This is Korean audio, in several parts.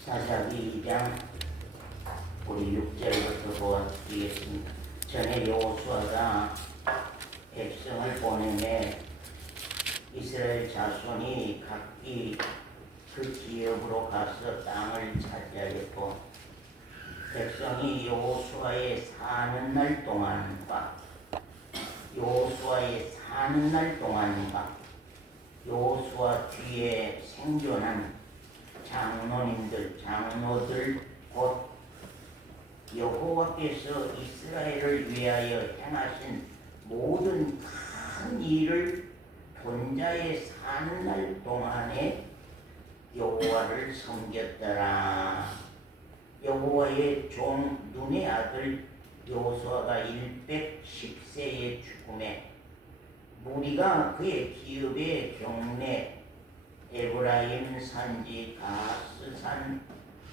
사사기 2장 우리 6절부터 보았겠습니다. 전에 여호수아가 백성을 보내매 이스라엘 자손이 각기 그 지역으로 가서 땅을 차지하였고, 백성이 여호수아의 사는 날 동안과 여호수아 뒤에 생존한 장로들 곧 여호와께서 이스라엘을 위하여 행하신 모든 큰 일을 본 자의 사는 날 동안에 여호와를 섬겼더라. 여호와의 종 눈의 아들 여호수아가 110세에 죽음에 무리가 그의 기업의 경내 에브라임 산지 가스산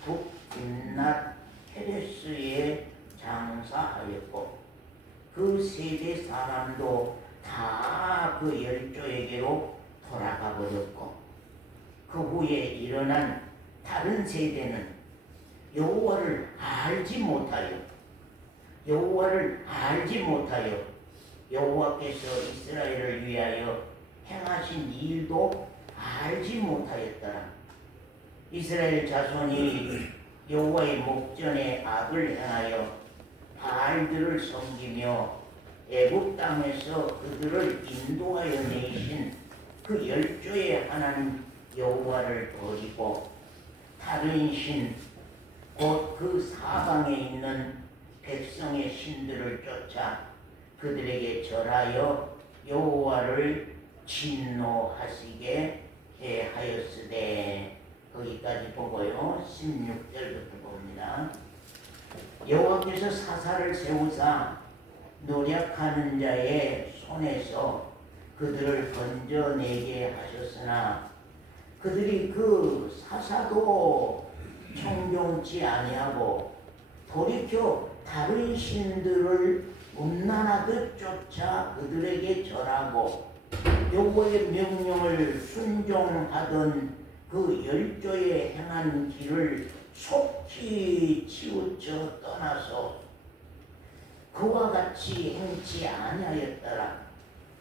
북timnat 헤레스에 장사하였고, 그 세대 사람도 다 그 열조에게로 돌아가 버렸고, 그 후에 일어난 다른 세대는 여호와를 알지 못하여 여호와께서 이스라엘을 위하여 행하신 일도 알지 못하였더라. 이스라엘 자손이 여호와의 목전에 악을 행하여 바알들을 섬기며 애굽 땅에서 그들을 인도하여 내신 그 열조의 하나님 여호와를 버리고 다른 신 곧 그 사방에 있는 백성의 신들을 쫓아 그들에게 절하여 여호와를 진노하시게 하였으되. 거기까지 보고요. 16절부터 봅니다. 여호와께서 사사를 세우사 노력하는 자의 손에서 그들을 건져내게 하셨으나 그들이 그 사사도 청종치 아니하고 돌이켜 다른 신들을 음란하듯 쫓아 그들에게 절하고 여호와의 명령을 순종하던 그 열조의 행한 길을 속히 치우쳐 떠나서 그와 같이 행치 아니하였더라.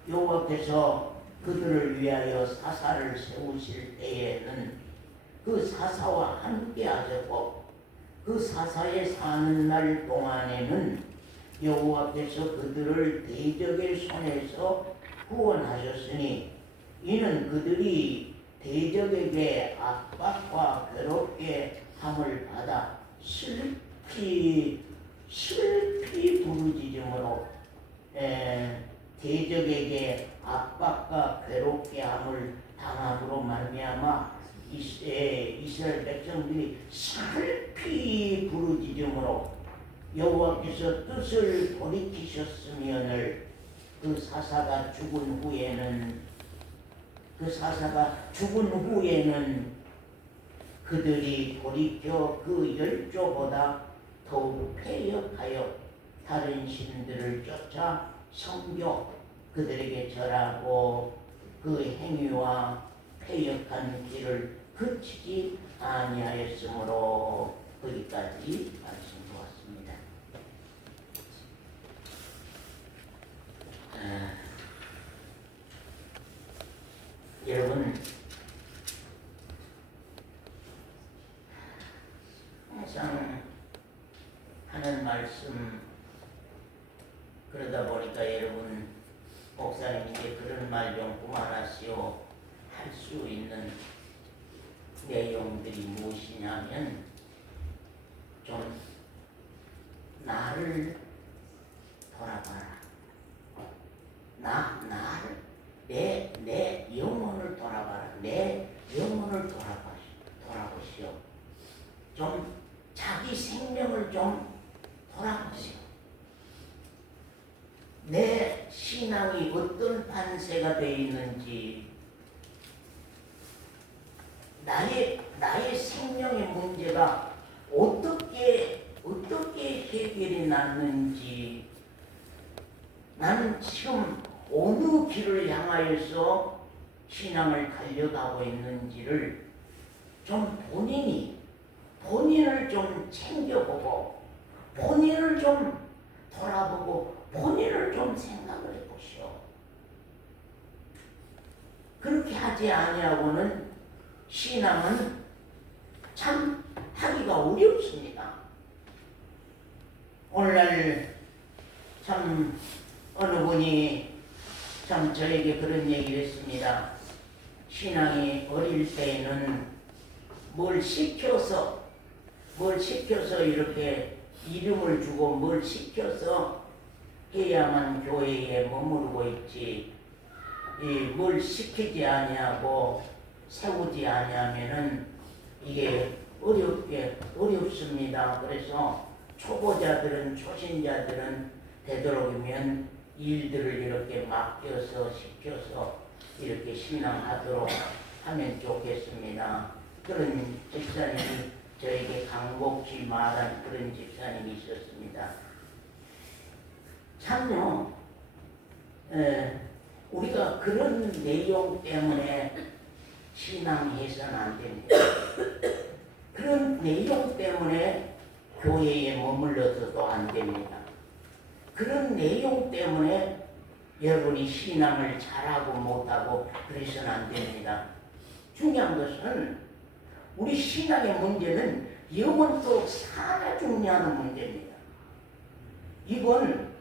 여호와께서 그들을 위하여 사사를 세우실 때에는 그 사사와 함께 하셨고, 그 사사의 사는 날 동안에는 여호와께서 그들을 대적의 손에서 구원하셨으니, 이는 그들이 대적에게 압박과 괴롭게 함을 받아 슬피 부르짖음으로 대적에게 압박과 괴롭게 함을 당함으로 말미암아 이스라엘 백성들이 슬피 부르짖음으로 여호와께서 뜻을 돌이키셨으면을 그 사사가 죽은 후에는 그들이 돌이켜 그 열조보다 더욱 패역하여 다른 신들을 쫓아 섬겨 그들에게 절하고 그 행위와 패역한 길을 그치지 아니하였으므로. 거기까지 말씀 보았습니다. 여러분, 항상 하는 말씀 그러다 보니까 여러분, 목사님께 그런 말 좀 그만하시오 할 수 있는 내용들이 무엇이냐면, 좀 나를 돌아봐라. 나를 내 영혼을 돌아봐라. 내 영혼을 돌아보시오. 좀 자기 생명을 좀 돌아보시오. 내 신앙이 어떤 판세가 되어 있는지, 나의 생명의 문제가 어떻게 해결이 났는지, 나는 지금 어느 길을 향하여서 신앙을 달려가고 있는지를 좀 본인을 좀 챙겨보고, 본인을 좀 돌아보고, 본인을 좀 생각을 해보시오. 그렇게 하지 아니하고는 신앙은 참 하기가 어렵습니다. 오늘날 참 어느 분이 참 저에게 그런 얘기를 했습니다. 신앙이 어릴 때에는 뭘 시켜서 이렇게 이름을 주고 뭘 시켜서 해야만 교회에 머무르고 있지, 뭘 시키지 아니하고 세우지 아니하면은 이게 어렵습니다. 그래서 초신자들은 되도록이면 일들을 이렇게 맡겨서 시켜서 이렇게 신앙하도록 하면 좋겠습니다. 그런 집사님이 저에게 간곡히 말한 그런 집사님이 있었습니다. 참요, 우리가 그런 내용 때문에 신앙해서는 안 됩니다. 그런 내용 때문에 교회에 머물러서도 안 됩니다. 그런 내용 때문에 여러분이 신앙을 잘하고 못하고 그래서는 안 됩니다. 중요한 것은 우리 신앙의 문제는 영원토록 살아 죽냐는 문제입니다. 이건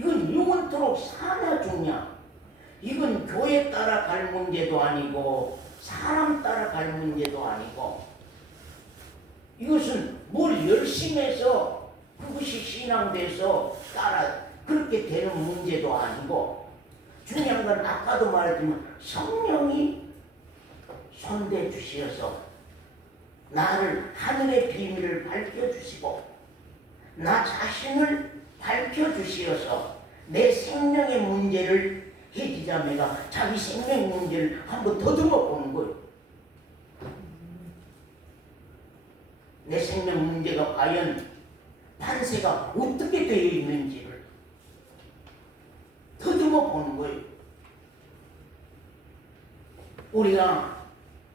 영원토록 살아 죽냐. 이건 교회 따라갈 문제도 아니고 사람 따라갈 문제도 아니고, 이것은 뭘 열심히 해서 그것이 신앙돼서 그렇게 되는 문제도 아니고, 중요한 건 아까도 말했지만 성령이 손대 주시어서 나를 하늘의 비밀을 밝혀주시고 나 자신을 밝혀주시어서 내 생명의 문제를 해지자매가 자기 생명 문제를 한번 더듬어 보는 거예요. 내 생명 문제가 과연 판세가 어떻게 되어 있는지를 더듬어 보는 거예요. 우리가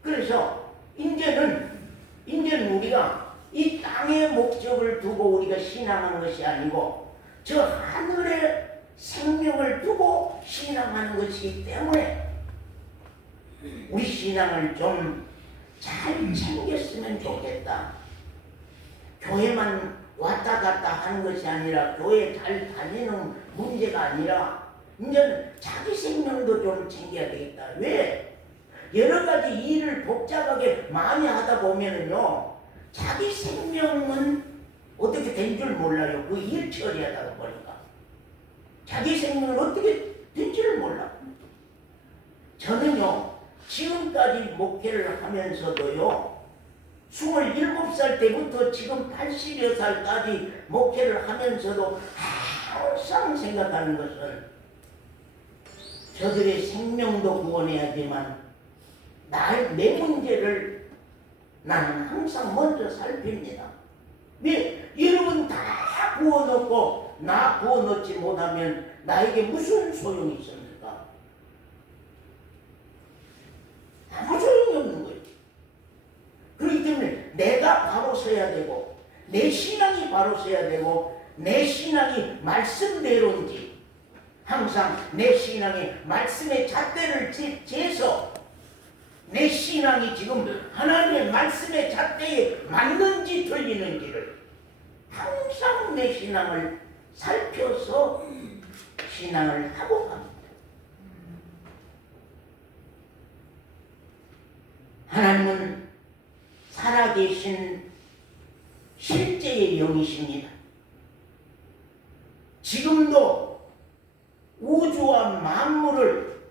그래서 이제는 우리가 이 땅의 목적을 두고 우리가 신앙하는 것이 아니고 저 하늘의 생명을 두고 신앙하는 것이기 때문에 우리 신앙을 좀 잘 챙겼으면 좋겠다. 교회만 왔다 갔다 하는 것이 아니라, 교회 잘 다니는 문제가 아니라 이제는 자기 생명도 좀 챙겨야 되겠다. 왜? 여러 가지 일을 복잡하게 많이 하다 보면은요, 자기 생명은 어떻게 된 줄 몰라요. 그 일 처리하다가 보니까 자기 생명은 어떻게 된 줄을 몰라. 저는요, 지금까지 목회를 하면서도요, 27살 때부터 지금 80여 살까지 목회를 하면서도 항상 생각하는 것은 저들의 생명도 구원해야지만 내 문제를 나는 항상 먼저 살핍니다. 왜? 여러분 다 구워놓고 나 구워놓지 못하면 나에게 무슨 소용이 있습니까? 아무 소용이 없는 거예요. 그렇기 때문에 내가 바로 서야 되고, 내 신앙이 바로 서야 되고, 내 신앙이 말씀대로인지 항상 내 신앙이 말씀의 잣대를 재서 내 신앙이 지금 하나님의 말씀의 잣대에 맞는지 틀리는지를 항상 내 신앙을 살펴서 신앙을 하고 갑니다. 하나님은 살아계신 실제의 영이십니다. 지금도 우주와 만물을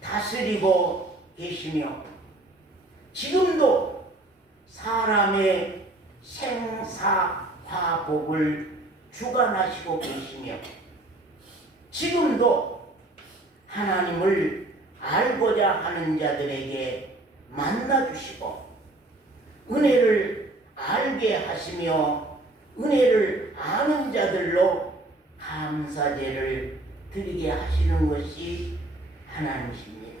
다스리고 계시며, 지금도 사람의 생사화복을 주관하시고 계시며, 지금도 하나님을 알고자 하는 자들에게 만나주시고 은혜를 알게 하시며 은혜를 아는 자들로 감사제를 드리게 하시는 것이 하나님이십니다.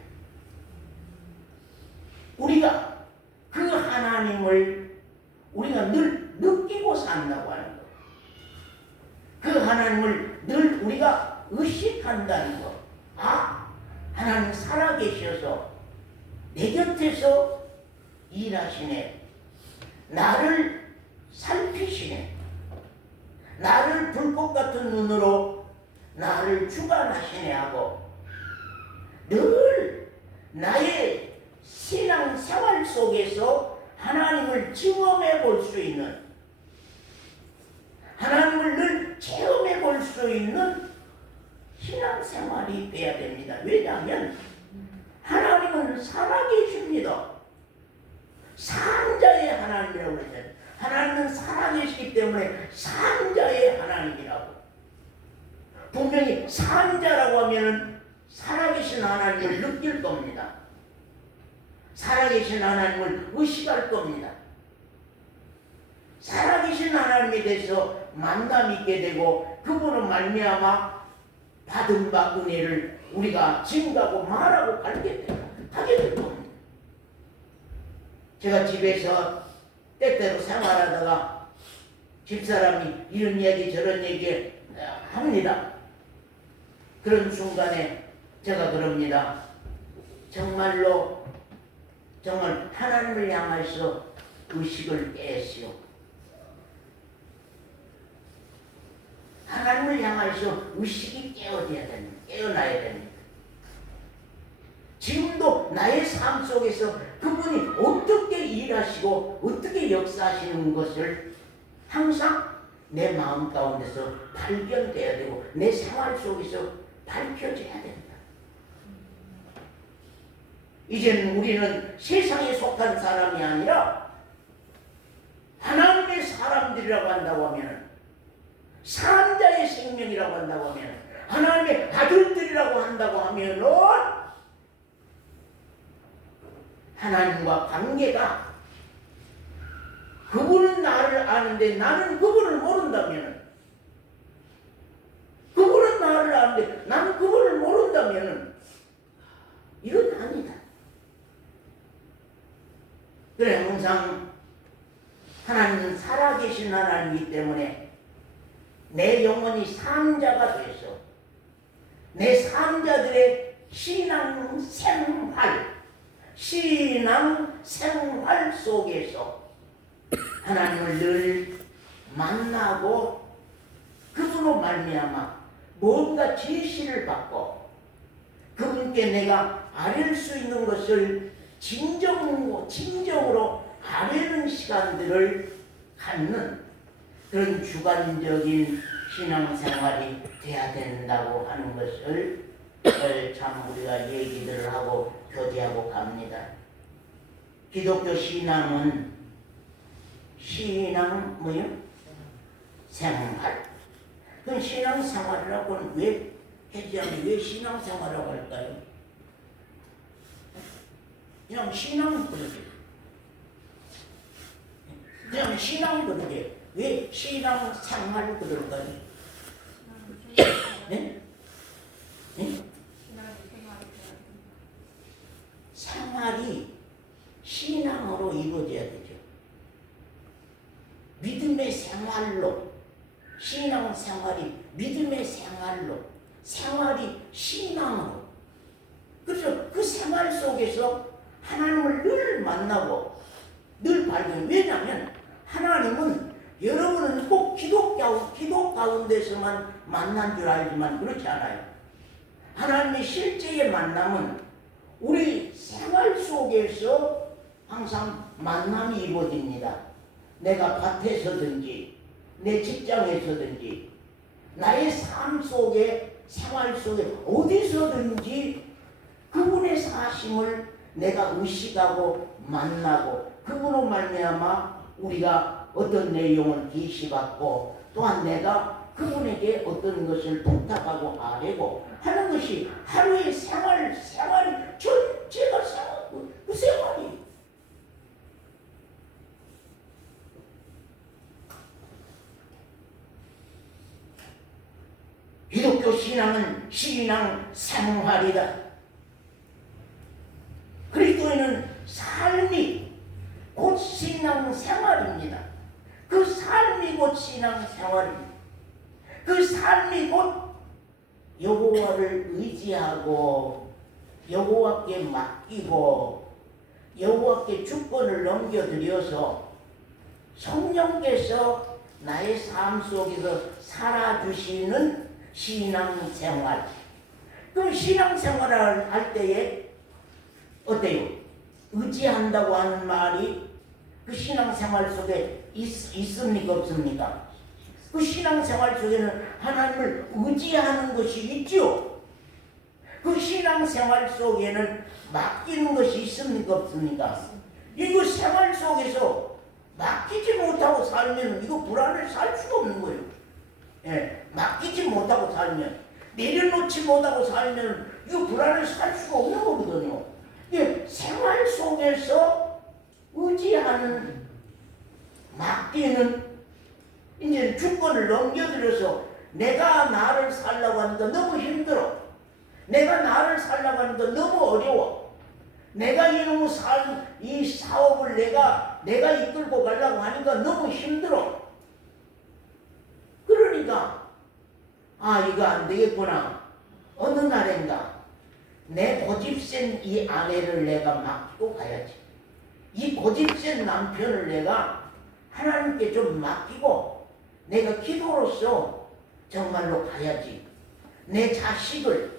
우리가 그 하나님을 우리가 늘 느끼고 산다고 하는 것, 그 하나님을 늘 우리가 의식한다는 것. 아, 하나님 살아계셔서 내 곁에서 일하시네, 나를 살피시네, 나를 불꽃 같은 눈으로 나를 주관하시네 하고 늘 나의 신앙생활 속에서 하나님을 경험해 볼 수 있는, 하나님을 늘 체험해 볼 수 있는 신앙생활이 돼야 됩니다. 왜냐하면 하나님은 살아계십니다. 산자의 하나님이라고 그러잖아요. 하나님은 살아계시기 때문에 산자의 하나님이라고. 분명히 산자라고 하면은 살아계신 하나님을 느낄 겁니다. 살아계신 하나님을 의식할 겁니다. 살아계신 하나님에 대해서 만남 있게 되고 그분을 말미암아 받은 바 은혜를 우리가 증가하고 말하고 가게 될 겁니다. 제가 집에서 때때로 생활하다가 집사람이 이런 얘기 저런 얘기 합니다. 그런 순간에 제가 그럽니다. 정말 하나님을 향해서 의식을 깨시오. 하나님을 향해서 의식이 깨어나야 됩니다. 지금도 나의 삶 속에서 그분이 어떻게 일하시고 어떻게 역사하시는 것을 항상 내 마음 가운데서 발견돼야 되고 내 생활 속에서 밝혀져야 됩니다. 이제는 우리는 세상에 속한 사람이 아니라 하나님의 사람들이라고 한다고 하면, 산자의 생명이라고 한다고 하면, 하나님의 아들들이라고 한다고 하면은 하나님과 관계가, 그분은 나를 아는데 나는 그분을 모른다면, 그분은 나를 아는데 나는 그분을 모른다면 이건 아니다. 그래, 항상 하나님은 살아계신 하나님이기 때문에 내 영혼이 산자가 돼서 내 산자들의 신앙생활 속에서 하나님을 늘 만나고 그분으로 말미암아 뭔가 제시를 받고 그분께 내가 아뢰 수 있는 것을 진정으로 아뢰는 시간들을 갖는 그런 주관적인 신앙생활이 돼야 된다고 하는 것을 참 우리가 얘기들을 하고 교제하고 갑니다. 기독교 신앙은 생활. 그 신앙생활이라고는 왜 해지하면 왜 신앙생활이라고 할까요? 그냥 신앙 그러게 왜 신앙생활 그럴까요? 네? 네? 생활이 신앙으로 이루어져야 되죠. 믿음의 생활로, 신앙생활이 믿음의 생활이 신앙으로. 그래서 그 생활 속에서 하나님을 늘 만나고 늘 발견. 왜냐하면 하나님은 여러분은 꼭 기도 가운데서만 만난 줄 알지만 그렇지 않아요. 하나님의 실제의 만남은 우리 생활 속에서 항상 만남이 이루어집니다. 내가 밭에서든지 내 직장에서든지 나의 삶 속에 생활 속에 어디서든지 그분의 사심을 내가 의식하고 만나고 그분으로 말미암아 우리가 어떤 내용을 계시받고 또한 내가 그분에게 어떤 것을 부탁하고 아뢰고 하는 것이 하루의 생활이 전체가 그 생활이. 신앙은 신앙 생활이다. 그리스도인은 삶이 곧 신앙 생활입니다. 그 삶이 곧 신앙 생활입니다. 그 삶이 곧 여호와를 의지하고 여호와께 맡기고 여호와께 주권을 넘겨드려서 성령께서 나의 삶 속에서 살아주시는 신앙생활. 그 신앙생활을 할 때에 어때요? 의지한다고 하는 말이 그 신앙생활 속에 있습니까? 없습니까? 그 신앙생활 속에는 하나님을 의지하는 것이 있죠. 그 신앙생활 속에는 맡기는 것이 있습니까? 없습니까? 이거 생활 속에서 맡기지 못하고 살면 이거 불안을 살 수가 없는 거예요. 예, 맡기지 못하고 살면, 내려놓지 못하고 살면 이거 불안을 살 수가 없는 거거든요. 예, 생활 속에서 의지하는, 맡기는, 이제 주권을 넘겨드려서 내가 나를 살려고 하니까 너무 힘들어. 내가 나를 살려고 하니까 너무 어려워. 내가 이 사업을 내가 이끌고 가려고 하니까 너무 힘들어. 그러니까 이거 안 되겠구나. 어느 날인가 내 고집센 이 아내를 내가 맡기고 가야지. 이 고집센 남편을 내가 하나님께 좀 맡기고 내가 기도로서 정말로 가야지. 내 자식을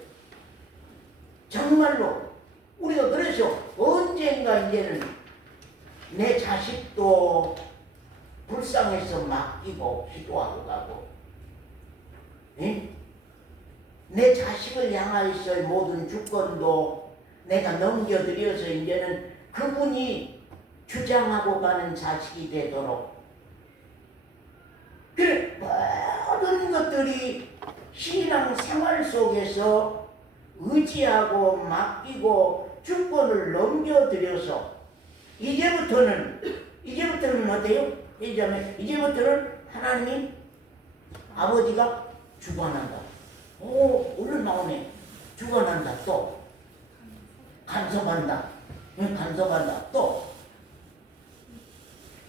정말로 우리가 그래서 언젠가 이제는 내 자식도 불쌍해서 맡기고 기도하고 가고, 응? 내 자식을 향하여서의 모든 주권도 내가 넘겨드려서 이제는 그분이 주장하고 가는 자식이 되도록, 그 모든 것들이 신앙 생활 속에서 의지하고 맡기고 주권을 넘겨드려서 이제부터는 어때요? 이제부터는 하나님이 아버지가 주관한다. 오늘 나오네. 주관한다. 또 간섭한다. 간섭한다. 또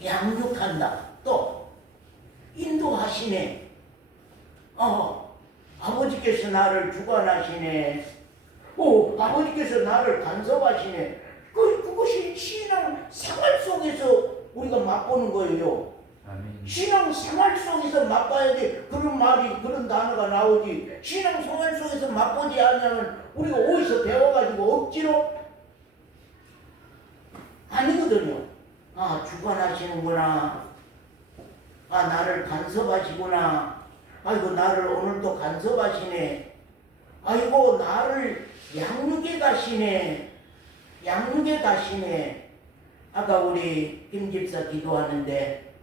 양육한다. 또 인도하시네. 아버지께서 나를 주관하시네. 아버지께서 나를 간섭하시네. 그것이 신앙 생활 속에서 우리가 맛보는 거예요. 아멘. 신앙 생활 속에서 맛봐야 돼. 그런 말이, 그런 단어가 나오지. 신앙 생활 속에서 맛보지 않으면 우리가 어디서 배워가지고 억지로? 아니거든요. 주관하시는구나. 나를 간섭하시구나. 아이고, 나를 오늘도 간섭하시네. 아이고, 나를 양육해 가시네. 양육해 가시네. 아까 우리 김 집사 기도하는데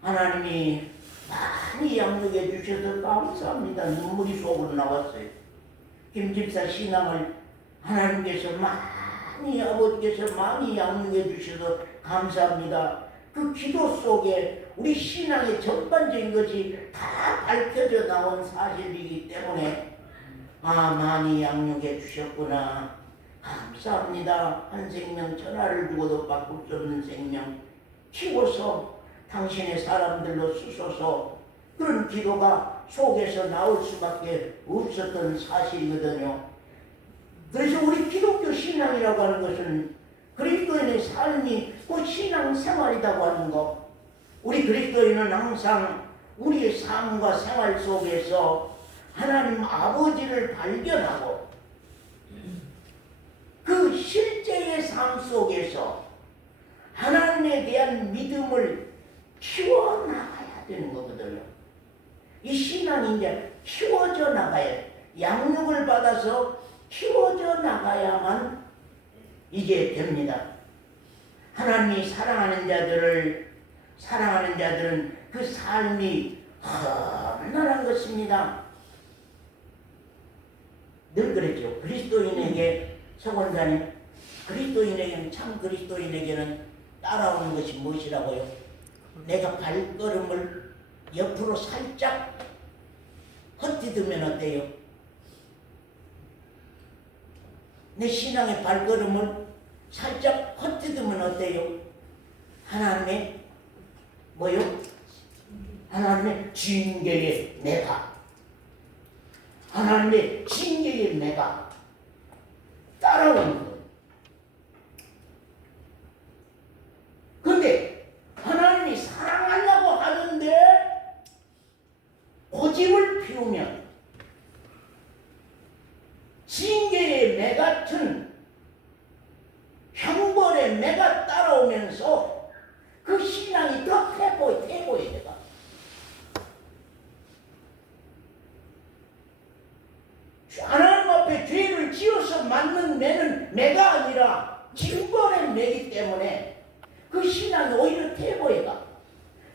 하나님이 많이 양육해 주셔서 감사합니다. 눈물이 속으로 나왔어요. 김 집사 신앙을 하나님께서 아버지께서 많이 양육해 주셔서 감사합니다. 그 기도 속에 우리 신앙의 전반적인 것이 다 밝혀져 나온 사실이기 때문에 많이 양육해 주셨구나. 감사합니다. 한 생명 천하를 주고도 바꿀 수 없는 생명 키워서 당신의 사람들로 쓰소서. 그런 기도가 속에서 나올 수밖에 없었던 사실이거든요. 그래서 우리 기독교 신앙이라고 하는 것은 그리스도인의 삶이 곧 신앙 생활이라고 하는 것. 우리 그리스도인은 항상 우리의 삶과 생활 속에서 하나님 아버지를 발견하고 그 실제의 삶 속에서 하나님에 대한 믿음을 키워나가야 되는 거거든요. 이 신앙이 이제 키워져 나가야, 양육을 받아서 키워져 나가야만 이게 됩니다. 하나님이 사랑하는 자들은 그 삶이 험난한 것입니다. 늘 그랬죠. 그리스도인에게, 서원자님, 그리스도인에게는, 참 그리스도인에게는 따라오는 것이 무엇이라고요? 내가 발걸음을 옆으로 살짝 헛디디면 어때요? 내 신앙의 발걸음을 살짝 헛디디면 어때요? 하나님의 뭐요? 하나님의 징계의 내가, 하나님의 징계의 내가 따라오는 거예요. 그런데 하나님이 사랑하려고 하는데 고집을 피우면 징계의 매 같은 형벌의 매가 따라오면서 그 신앙이 더 퇴보해 내가. 하나님 앞에 죄를 지어서 맞는 매는 매가 아니라 징벌의 매이기 때문에 그 신앙이 오히려 퇴보해가.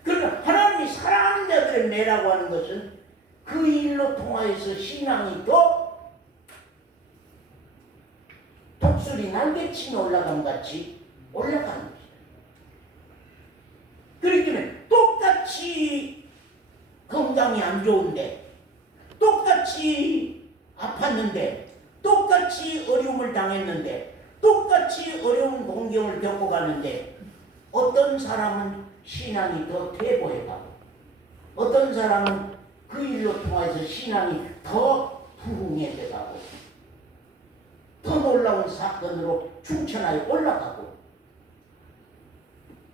그러나 하나님이 사랑하는 자들의 매라고 하는 것은 그 일로 통하여서 신앙이 더 독수리 날개치며 올라간 같이 올라가는 것이다. 그렇기 때문에 똑같이 건강이 안 좋은데, 똑같이 아팠는데, 똑같이 어려움을 당했는데, 똑같이 어려운 공경을 겪어가는데 어떤 사람은 신앙이 더 퇴보해가고 어떤 사람은 그 일로 통해서 신앙이 더 부흥해져가고 더 놀라운 사건으로 충천하여 올라가고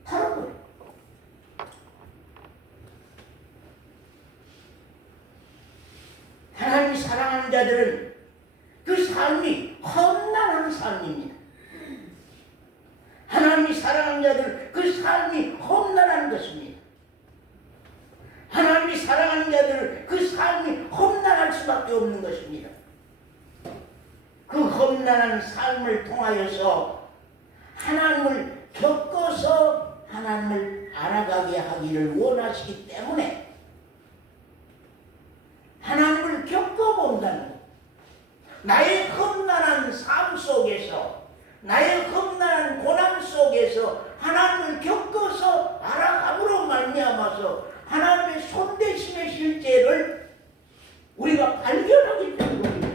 다른 거예요. 하나님이 사랑하는 자들은 그 삶이 험난한 삶입니다. 하나님이 사랑하는 자들은 그 삶이 험난한 것입니다. 하나님이 사랑하는 자들은 그 삶이 험난할 수밖에 없는 것입니다. 그 험난한 삶을 통하여서 하나님을 겪어서 하나님을 알아가게 하기를 원하시기 때문에 하나님을 겪어본다는 것. 나의 험난한 삶 속에서, 나의 험난한 고난 속에서 하나님을 겪어서 알아감으로 말미암아서 하나님의 손대심의 실제를 우리가 발견하기 때문입니다.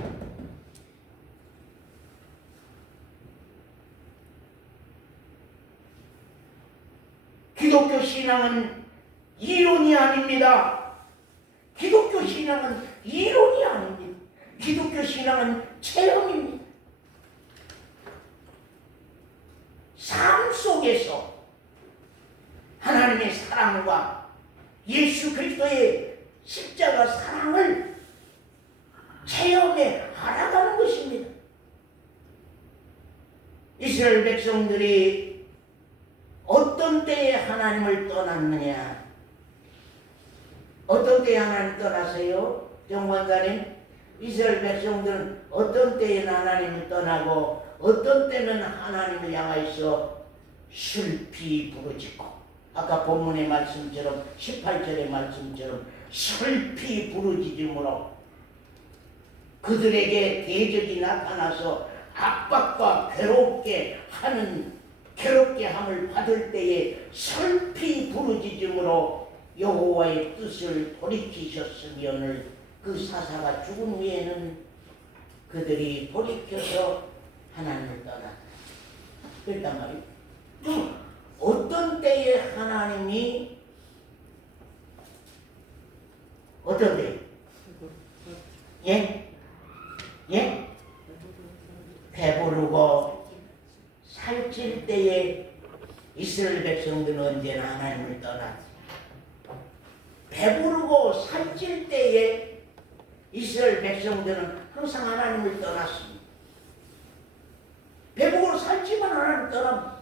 기독교 신앙은 이론이 아닙니다. 기독교 신앙은 이론이 아닙니다. 기독교 신앙은 체험입니다. 삶 속에서 하나님의 사랑과 예수 그리스도의 십자가 사랑을 체험해 알아가는 것입니다. 이스라엘 백성들이 어떤 때에 하나님을 떠났느냐? 어떤 때에 하나님 떠나세요? 정관사님, 이스라엘 백성들은 어떤 때에는 하나님을 떠나고 어떤 때는 하나님을 향하여서 슬피 부르짖고, 아까 본문의 말씀처럼 18절의 말씀처럼 슬피 부르짖음으로 그들에게 대적이 나타나서 압박과 괴롭게 함을 받을 때에 슬피 부르짖음으로 여호와의 뜻을 돌이키셨으면을, 그 사사가 죽은 후에는 그들이 돌이켜서 하나님을 떠났다. 그랬단 말이에요. 어떤 때에 하나님이, 어떤 때? 예? 예? 배부르고 살찔 때에 이스라엘 백성들은 언제나 하나님을 떠났지. 배부르고 살찔 때에 이스라엘 백성들은 항상 하나님을 떠났습니다. 배부르고 살찌면 하나님을 떠납니다.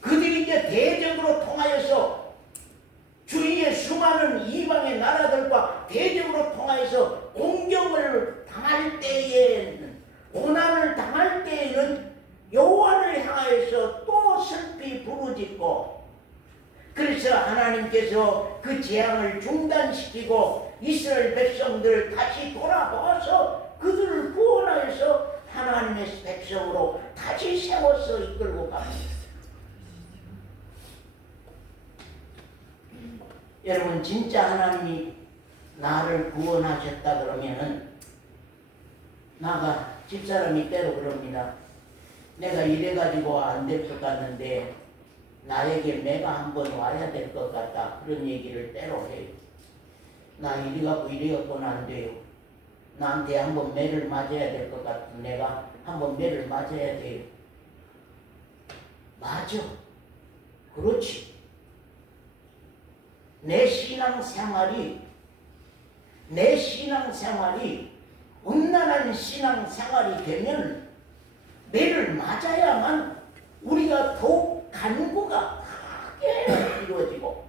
그들이 이제 대적으로 통하여서 주위의 수많은 이방의 나라들과 대적으로 통하여서 공격을 당할 때에는, 고난을 당할 때에는 여호와를 향하여서 또 슬피 부르짖고, 그래서 하나님께서 그 재앙을 중단시키고 이스라엘 백성들을 다시 돌아보아서 그들을 구원하여서 하나님의 백성으로 다시 세워서 이끌고 갑니다. 여러분, 진짜 하나님이 나를 구원하셨다 그러면은 나가 집사람이 때로 그럽니다. 내가 이래가지고 안 될 것 같는데 나에게 매가 한번 와야 될 것 같다. 그런 얘기를 때로 해요. 나 이래갖고 이래갖고는 안 돼요. 나한테 한번 매를 맞아야 될 것 같은 내가 한번 매를 맞아야 돼요. 맞아. 그렇지. 내 신앙생활이 음란한 신앙생활이 되면 매를 맞아야만 우리가 더욱 간구가 크게 이루어지고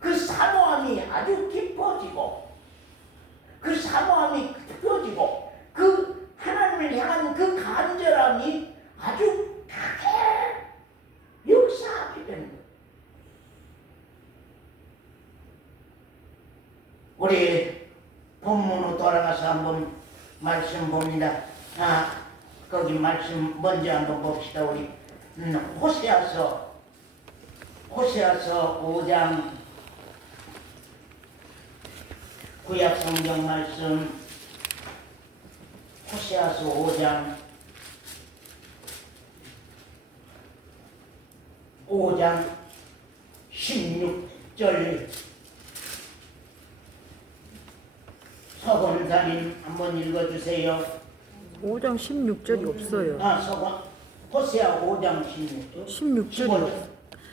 그 사모함이 아주 깊어지고 그 사모함이 깊어지고 그 하나님을 향한 그 간절함이 아주 크게 역사하게 되는 거예요. 우리 본문으로 돌아가서 한번 말씀 봅니다. 거기 말씀 먼저 한번 봅시다. 우리 호세아서 5장 구약 성경 말씀 호세아서 5장 16절 서건사님 한번 읽어주세요. 5장 16절이 없어요. 호세아 5장 16절.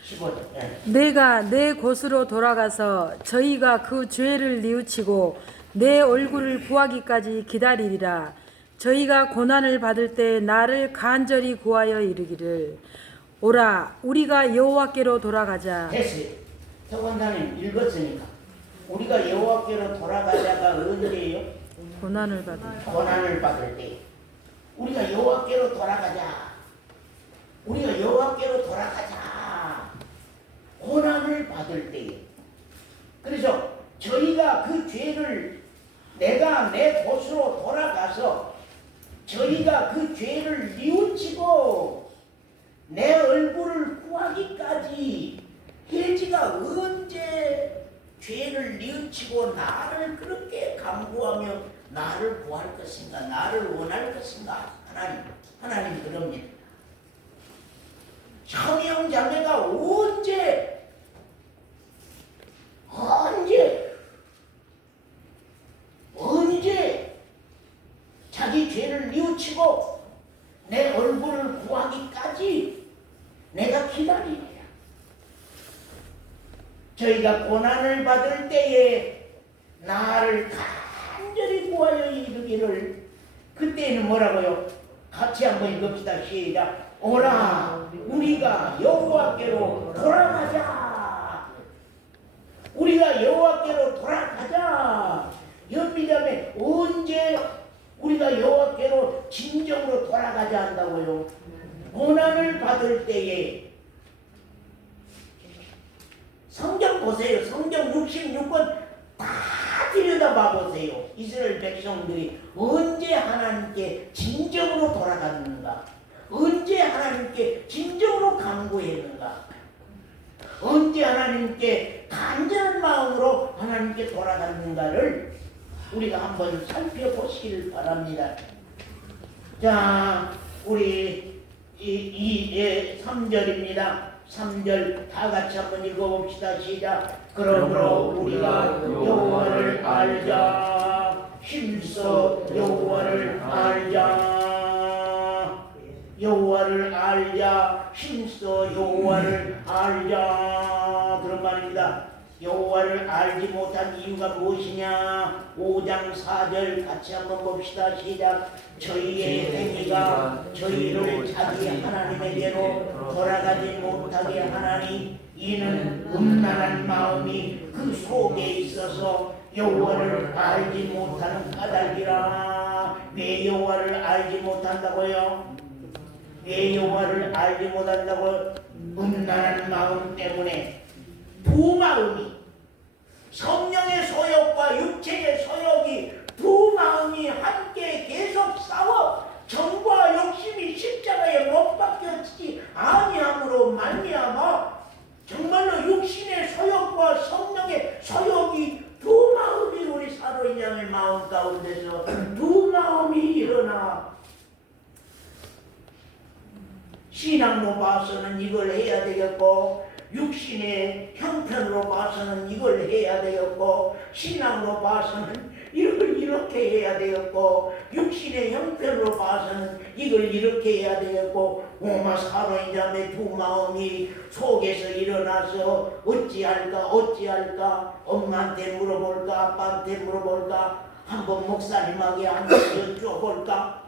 15절. 네. 내가 내 곳으로 돌아가서 저희가 그 죄를 뉘우치고 내 얼굴을 구하기까지 기다리리라. 저희가 고난을 받을 때 나를 간절히 구하여 이르기를 오라 우리가 여호와께로 돌아가자. 됐어요. 서건사님 읽었으니까 우리가 여호와께로 돌아가자가 언제예요? 고난을 받을 때. 우리가 여호와께로 돌아가자. 고난을 받을 때. 그래서 저희가 그 죄를 내가 내 곳으로 돌아가서 저희가 그 죄를 뉘우치고 내 얼굴을 구하기까지 해지가 언제 죄를 뉘우치고 나를 그렇게 간구하며 나를 구할 것인가, 나를 원할 것인가? 하나님 그럽니다. 형형 자매가 언제 자기 죄를 뉘우치고 내 얼굴을 구하기까지 내가 기다리랴. 저희가 고난을 받을 때에 나를 간절히 구하여 이르기를 그때는 뭐라고요? 같이 한번 읽읍시다. 시작. 오라 우리가 여호와께로 돌아가자. 우리가 여호와께로 돌아가자. 연미자매 언제 우리가 여호와께로 진정으로 돌아가자 한다고요? 고난을 받을 때에. 성경 보세요. 성경 66권 다 들여다봐 보세요. 이스라엘 백성들이 언제 하나님께 진정으로 돌아갔는가? 언제 하나님께 진정으로 간구했는가? 언제 하나님께 간절한 마음으로 하나님께 돌아갔는가를 우리가 한번 살펴보시길 바랍니다. 자, 우리 3절입니다. 3절 다 같이 한번 읽어봅시다. 시작. 그러므로 우리가 여호와를 알자. 힘써 여호와를 알자. 여호와를 알자. 힘써 여호와를 알자. 그런 말입니다. 여호와를 알지 못한 이유가 무엇이냐? 5장 4절 같이 한번 봅시다. 시작. 저희의 행위가 저희를 자기 하나님에게로 돌아가지 못하게 하나니 이는 음란한 마음이 그 속에 있어서 여호와를 알지 못하는 까닭이라. 왜 여호와를 알지 못한다고요? 왜 여호와를 알지 못한다고요? 음란한 마음 때문에. 두 마음이, 성령의 소욕과 육체의 소욕이 두 마음이 함께 계속 싸워 정과 욕심이 십자가에 못 박혀지지 아니함으로 말미암아 정말로 육신의 소욕과 성령의 소욕이 두 마음이 신앙으로 봐서는 이걸 해야 되겠고, 육신의 형편으로 봐서는 이걸 해야 되겠고, 신앙으로 봐서는 이걸 이렇게 해야 되겠고, 육신의 형편으로 봐서는 이걸 이렇게 해야 되겠고, 오마 사로인자매 두 마음이 속에서 일어나서 어찌할까 어찌할까, 엄마한테 물어볼까 아빠한테 물어볼까, 한번 목사님에게 한번 여쭤볼까.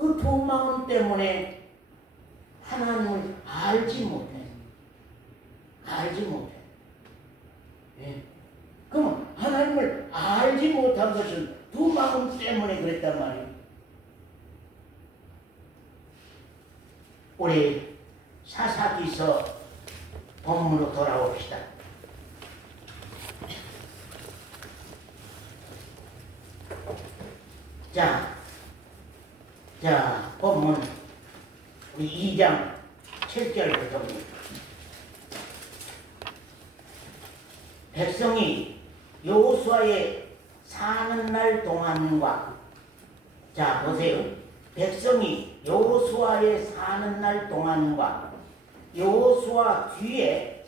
그 두 마음 때문에 하나님을 알지 못해. 예. 그럼 하나님을 알지 못한 것은 두 마음 때문에 그랬단 말이에요. 우리 사사기서 본문으로 돌아옵시다. 자, 본문 2장 7절부터입니다. 백성이 여호수아의 사는 날 동안과, 자 보세요. 백성이 여호수아의 사는 날 동안과 여호수아 뒤에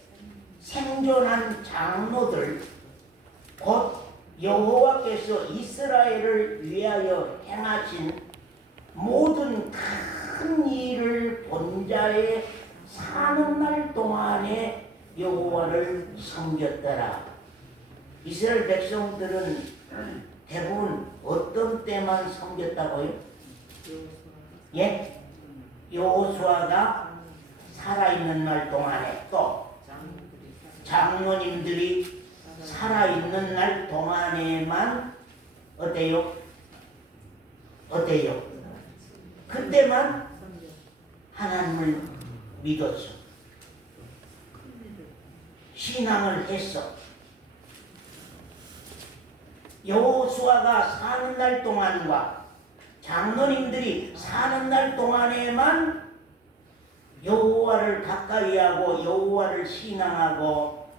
생존한 장로들, 곧 여호와께서 이스라엘을 위하여 행하신 모든 큰 일을 본 자의 사는 날 동안에 여호와를 섬겼더라. 이스라엘 백성들은 대부분 어떤 때만 섬겼다고요? 예? 여호수아가 살아있는 날 동안에, 또 장로님들이 살아있는 날 동안에만 어때요? 그때만 하나님을 믿었어. 신앙을 했어. 여호수아가 사는 날 동안과 장로님들이 사는 날 동안에만 여호와를 가까이하고 여호와를 신앙하고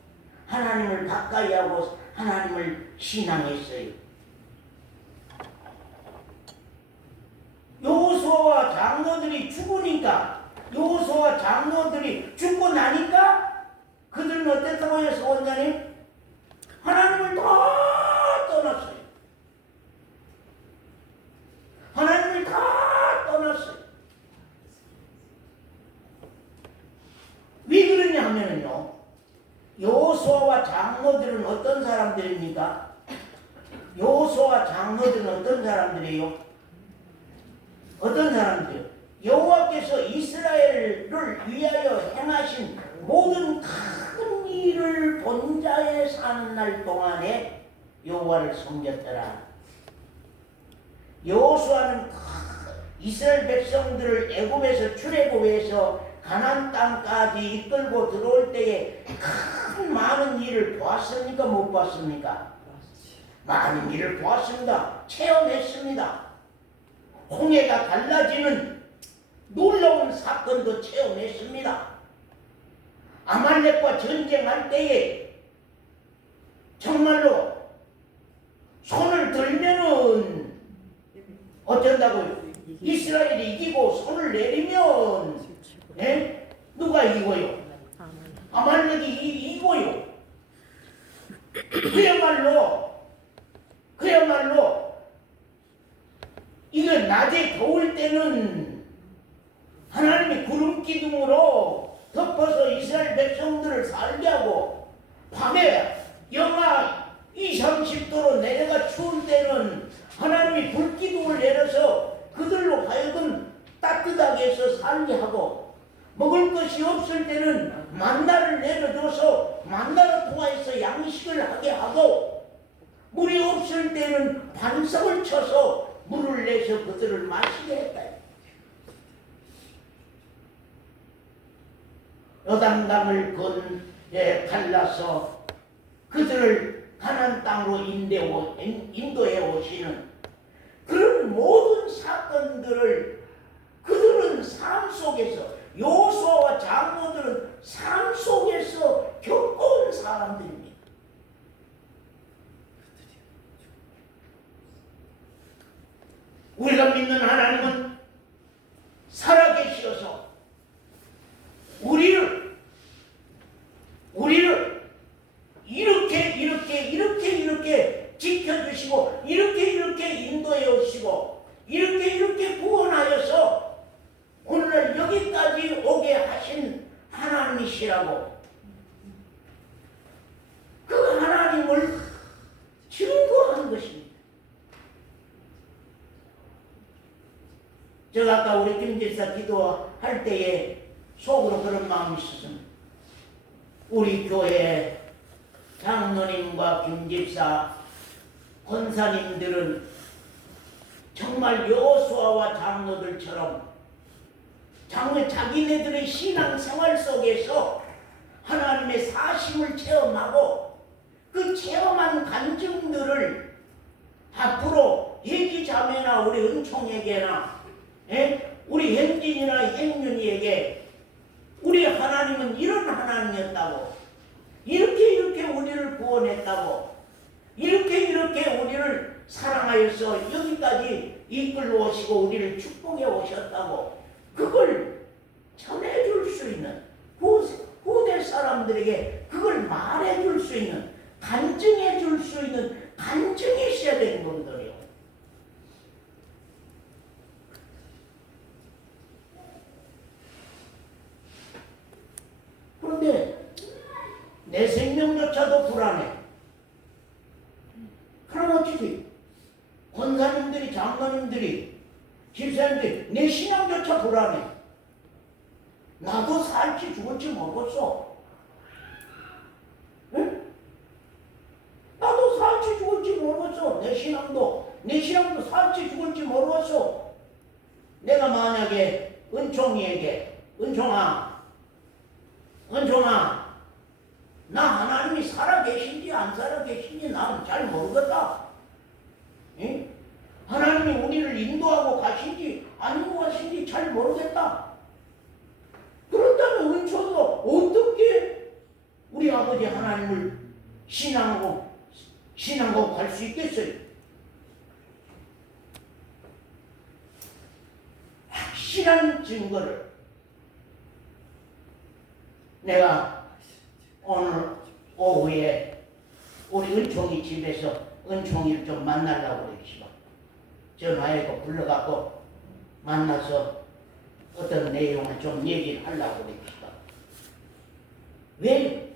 하나님을 가까이하고 하나님을 신앙했어요. 여호수아와 장로들이 죽으니까, 여호수아와 장로들이 죽고 나니까 그들은 어땠다고 해서 원장님? 하나님을 다 떠났어요. 하나님을 다 떠났어요. 왜 그러냐 하면요, 여호수아와 장로들은 어떤 사람들입니까? 여호수아와 장로들은 어떤 사람들이에요? 어떤 사람들이요? 여호와께서 이스라엘을 위하여 행하신 모든 큰 일을 본 자의 사는 날 동안에 여호와를 섬겼더라. 여호수아는 이스라엘 백성들을 애굽에서 출애굽해서 가나안 땅까지 이끌고 들어올 때에 큰 많은 일을 보았습니까? 못 보았습니까? 많은 일을 보았습니다. 체험했습니다. 홍해가 갈라지는 놀라운 사건도 체험했습니다. 아말렉과 전쟁할 때에 정말로 손을 들면은 어쩐다고요? 이스라엘이 이기고 손을 내리면 누가 이기고요? 아말렉이 이기고요. 그야말로 이거 낮에 더울 때는 하나님이 구름 기둥으로 덮어서 이스라엘 백성들을 살게 하고, 밤에 영하 20, 30도로 내려가 추울 때는 하나님이 불기둥을 내려서 그들로 하여금 따뜻하게 해서 살게 하고, 먹을 것이 없을 때는 만나를 내려줘서 만나를 통하여서 양식을 하게 하고, 물이 없을 때는 반석을 쳐서 물을 내서 그들을 마시게 했다. 요단강을 갈라서 그들을 가나안 땅으로 인도해 오시는 그런 모든 사건들을 그들은 삶 속에서, 여호수아와 장로들은 삶 속에서 겪어온 사람들입니다. 우리가 내가 믿는 하나님은 살아계시어서 우리를 이렇게 지켜주시고 이렇게 인도해 오시고 이렇게 구원하여서 오늘날 여기까지 오게 하신 하나님이시라고 그 하나님을 증거한 것입니다. 제가 아까 우리 김 집사 기도할 때에 속으로 그런 마음이 있었습니다. 우리 교회 장로님과 김 집사 권사님들은 정말 여호수아와 장로들처럼 자기네들의 신앙생활 속에서 하나님의 사심을 체험하고 그 체험한 간증들을 앞으로 예기자매나 우리 은총에게나 우리 현진이나 행윤이에게 우리 하나님은 이런 하나님이었다고 이렇게 우리를 구원했다고 이렇게 우리를 사랑하여서 여기까지 이끌어 오시고 우리를 축복해 오셨다고 그걸 전해줄 수 있는 후대 사람들에게 그걸 말해줄 수 있는 간증해줄 수 있는 간증이 있어야 되는 거거든요. 그런데 내 생명조차도 불안해. 그럼 어찌지? 권사님들이, 장로님들이, 집사님들이 내 신앙조차 불안해. 나도 살지 죽을지 모르겠어. 응? 나도 살지 죽을지 모르겠어. 내 신앙도 살지 죽을지 모르겠어. 내가 만약에 은총이에게 은총아 나 하나님이 살아계신지 안 살아계신지 나는 잘 모르겠다. 응? 하나님이 우리를 인도하고 가신지 안 인도하신지 잘 모르겠다. 그렇다면 은총도 어떻게 우리 아버지 하나님을 신앙하고 갈 수 있겠어요? 확실한 증거를 내가 오늘 오후에 우리 은총이 집에서 은총이를 좀 만나려고 그러시오. 전화해서 불러갖고 만나서 어떤 내용을 좀 얘기를 하려고 그러시오. 왜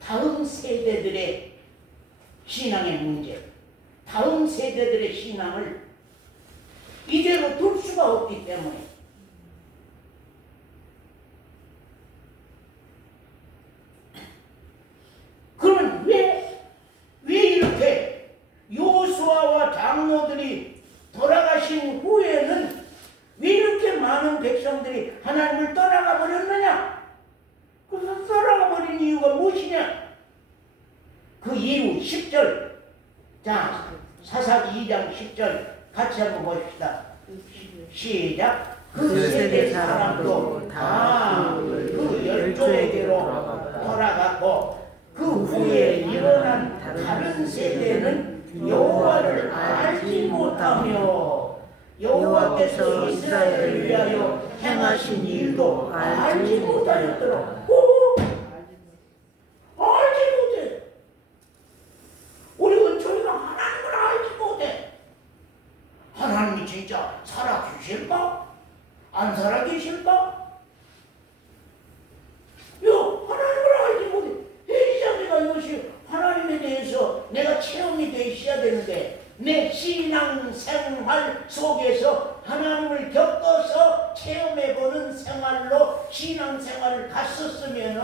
다음 세대들의 신앙의 문제, 다음 세대들의 신앙을 이대로 둘 수가 없기 때문에 그러면 왜 이렇게 여호수아와 장로들이 돌아가신 후에는 왜 이렇게 많은 백성들이 하나님을 떠나가 버렸느냐? 그래서 떠나가 버린 이유가 무엇이냐? 그 이유 10절. 자, 사사기 2장 10절 같이 한번 보십시다. 시작. 그 세대 사람도 다 그 열조에게로 돌아갔고 그 후에 일어난 다른 세대는 여호와를 알지 못하며 여호와께서 이스라엘을 위하여 행하신 일도 알지 못하였더라. 알지 못해. 우리 은총이가 하나님을 알지 못해. 하나님이 진짜 살아계실까? 안 살아계실까? 하나님을 알지 못해. 회의자매가 이것이 하나님에 대해서 내가 체험이 돼 있어야 되는데 내 신앙생활 속에서 하나님을 겪어서 체험해보는 생활로 신앙생활을 갔었으면은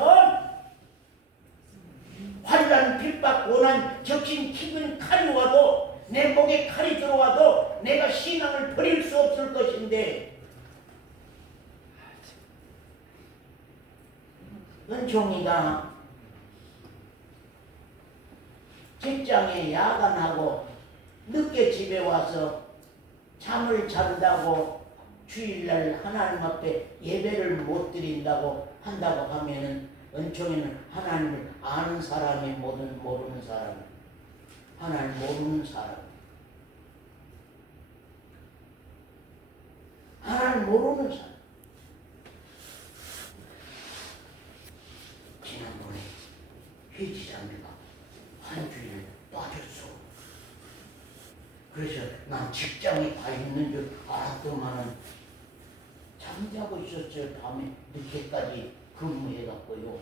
환난, 핍박, 고난, 적신, 기근, 칼이 와도 내 목에 칼이 들어와도 내가 신앙을 버릴 수 없을 것인데 은총이가 직장에 야간하고 늦게 집에 와서 잠을 잔다고 주일날 하나님 앞에 예배를 못 드린다고 한다고 하면은 은총이는 하나님을 아는 사람이 모르는 사람, 하나님 모르는 사람. 하나님 모르는 사람. 지난번에 회지장비가 한 주일 빠졌어. 그래서 난 직장에 가 있는 줄 알았더만은 잠자고 있었어요. 밤에 늦게까지 근무해갖고요.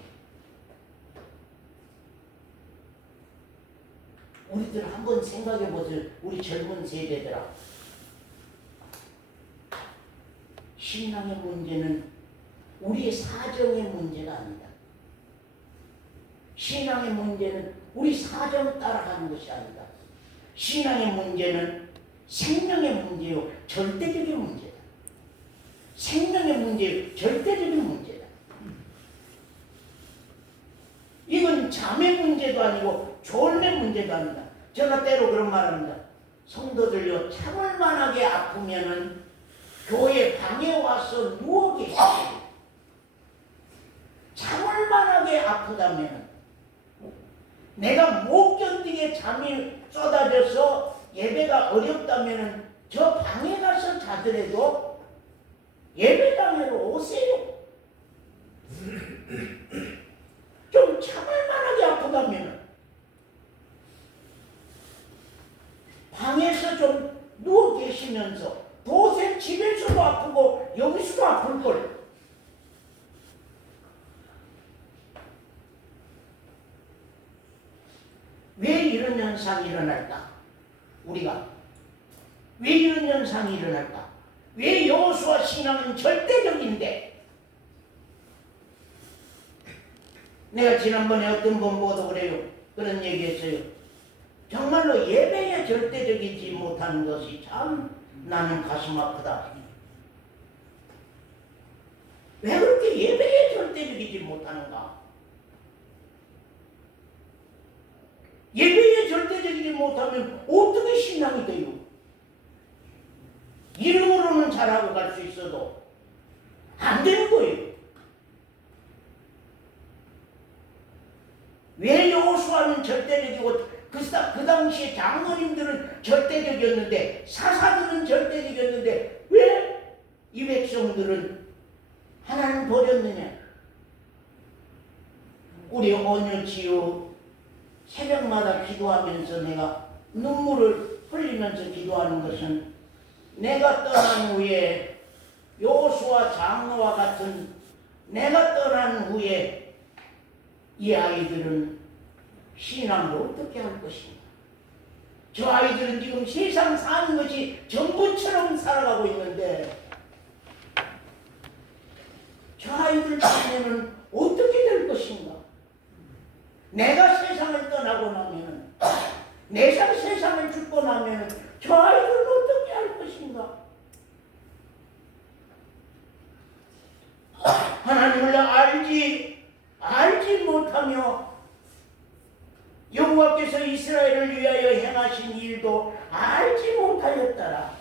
우리들 한번 생각해보세요. 우리 젊은 세대들아. 신앙의 문제는 우리의 사정의 문제가 아니다. 신앙의 문제는 우리 사정 따라가는 것이 아니다. 신앙의 문제는 생명의 문제요. 절대적인 문제다. 생명의 문제요. 절대적인 문제다. 이건 잠의 문제도 아니고 졸음의 문제도 아니다. 제가 때로 그런 말합니다. 성도들요, 참을 만하게 아프면은 교회 방에 와서 누워 계세요. 참을 만하게 아프다면 내가 못 견디게 잠이 쏟아져서 예배가 어렵다면 저 방에 가서 자더라도 예배당으로 오세요. 좀 참을 만하게 아프다면 방에서 좀 누워 계시면서 도대체 집에서도 아프고 여기서도 아플걸. 왜 이런 현상이 일어날까? 우리가 왜 이런 현상이 일어날까? 왜 여호수아 신앙은 절대적인데? 내가 지난번에 어떤 분 보도 그래요. 그런 얘기했어요. 정말로 예배에 절대적이지 못하는 것이 참 나는 가슴 아프다. 왜 그렇게 예배에 절대적이지 못하는가? 예배에 절대적이지 못하면 어떻게 신앙이 돼요? 이름으로는 잘하고 갈 수 있어도 안 되는 거예요. 왜 여호수아는 절대적이고 그 당시에 장로님들은 절대적이었는데 사사들은 절대적이었는데 왜 이 백성들은 하나님 버렸느냐? 우리 온유치유 새벽마다 기도하면서 내가 눈물을 흘리면서 기도하는 것은 내가 떠난 후에 여호수아 장로와 같은 내가 떠난 후에 이 아이들은 신앙을 어떻게 할 것인가? 저 아이들은 지금 세상 사는 것이 전부처럼 살아가고 있는데 저 아이들 때문에는 어떻게 될 것인가? 내가 세상을 떠나고 나면은 내가 세상을 죽고 나면은 저 아이들은 어떻게 할 것인가? 하나님을 알지 못하며 여호와께서 이스라엘을 위하여 행하신 일도 알지 못하였더라.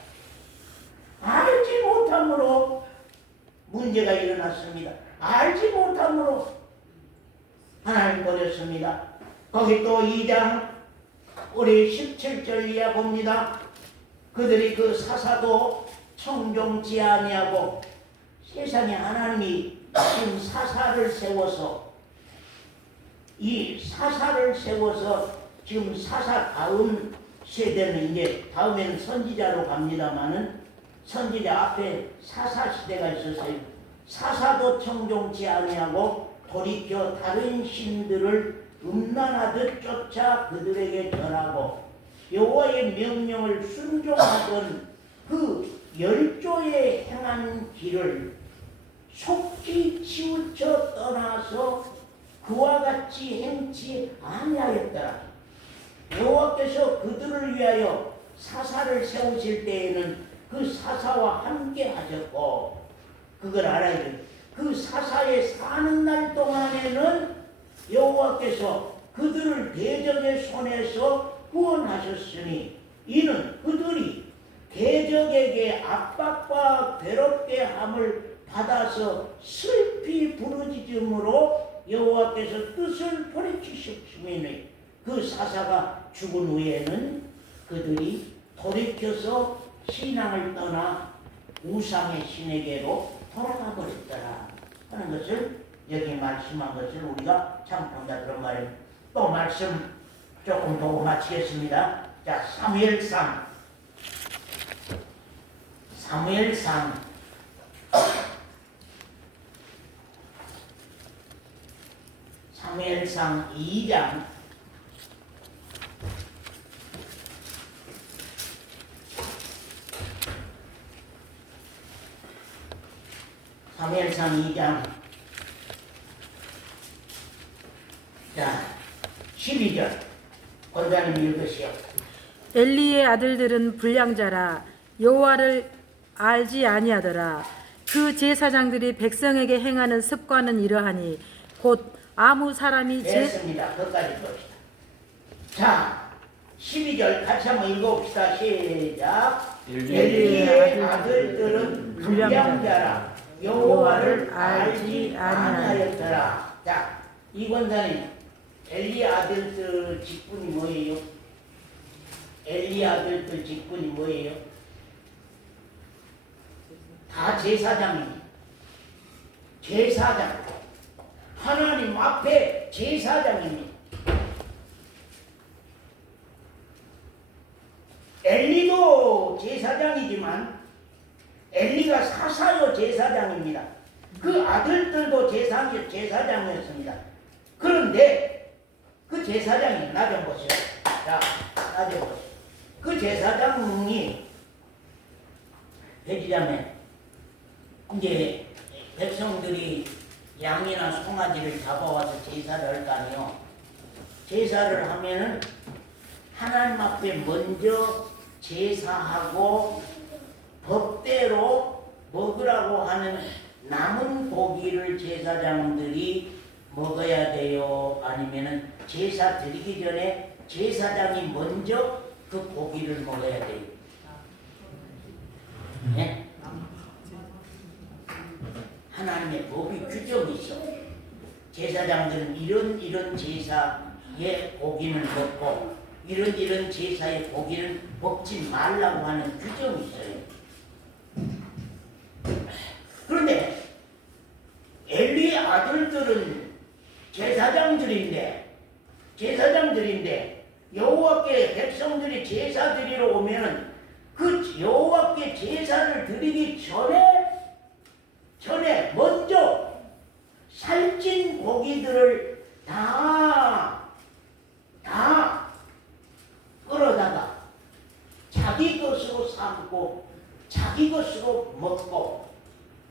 알지 못함으로 문제가 일어났습니다. 알지 못함으로 하나님 버렸습니다. 거기 또 2장 우리 17절 이하 봅니다. 그들이 그 사사도 청종치 아니하고 세상에 하나님이 지금 사사를 세워서 이 사사를 세워서 지금 사사 다음 세대는 이제 다음에는 선지자로 갑니다마는 선지자 앞에 사사 시대가 있었어요. 사사도 청종치 아니하고 돌이켜 다른 신들을 음란하듯 쫓아 그들에게 절하고 여호와의 명령을 순종하던 그 열조에 행한 길을 속히 치우쳐 떠나서 그와 같이 행치 아니하였더라. 여호와께서 그들을 위하여 사사를 세우실 때에는 그 사사와 함께 하셨고 그걸 알아야 돼요. 그 사사에 사는 날 동안에는 여호와께서 그들을 대적의 손에서 구원하셨으니 이는 그들이 대적에게 압박과 괴롭게 함을 받아서 슬피 부르짖음으로 여호와께서 뜻을 돌이키셨음이니 그 사사가 죽은 후에는 그들이 돌이켜서 신앙을 떠나 우상의 신에게로 돌아가 버렸더라 하는 것을 여기 말씀한 것을 우리가 참 본다 그런 말이에요. 또 말씀 조금 보고 마치겠습니다. 자, 사무엘상 2장 사무엘상 2장 자 12절 권사님 읽으시오. 엘리의 아들들은 불량자라 여호와를 알지 아니하더라. 그 제사장들이 백성에게 행하는 습관은 이러하니 곧 아무 사람이 됐습니다. 거기까지 봅시다. 자 12절 같이 한번 읽어봅시다. 시작. 엘리의 아들들은 불량자라 여호와를 알지 아니하였더라. 자, 이 권사님 엘리 아들들 직분이 뭐예요? 엘리 아들들 직분이 뭐예요? 다 제사장입니다. 제사장. 하나님 앞에 제사장입니다. 엘리도 제사장이지만 엘리가 사사요 제사장입니다. 그 아들들도 제사장이었습니다. 그런데 그 제사장이 나 좀 보세요. 자, 나 좀 보세요. 그 제사장이 해지자면 이제 백성들이 양이나 송아지를 잡아와서 제사를 할 거 아니에요. 제사를 하면은 하나님 앞에 먼저 제사하고 법대로 먹으라고 하는 남은 고기를 제사장들이 먹어야 돼요? 아니면은 제사 드리기 전에 제사장이 먼저 그 고기를 먹어야 돼요? 네? 하나님의 법이 규정이 있어. 제사장들은 이런 제사의 고기를 먹고 이런 제사의 고기를 먹지 말라고 하는 규정이 있어요. 그런데 엘리의 아들들은 제사장들인데 여호와께 백성들이 제사 드리러 오면은 그 여호와께 제사를 드리기 전에 먼저 살찐 고기들을 다 끌어다가 자기 것으로 삼고 자기 것으로 먹고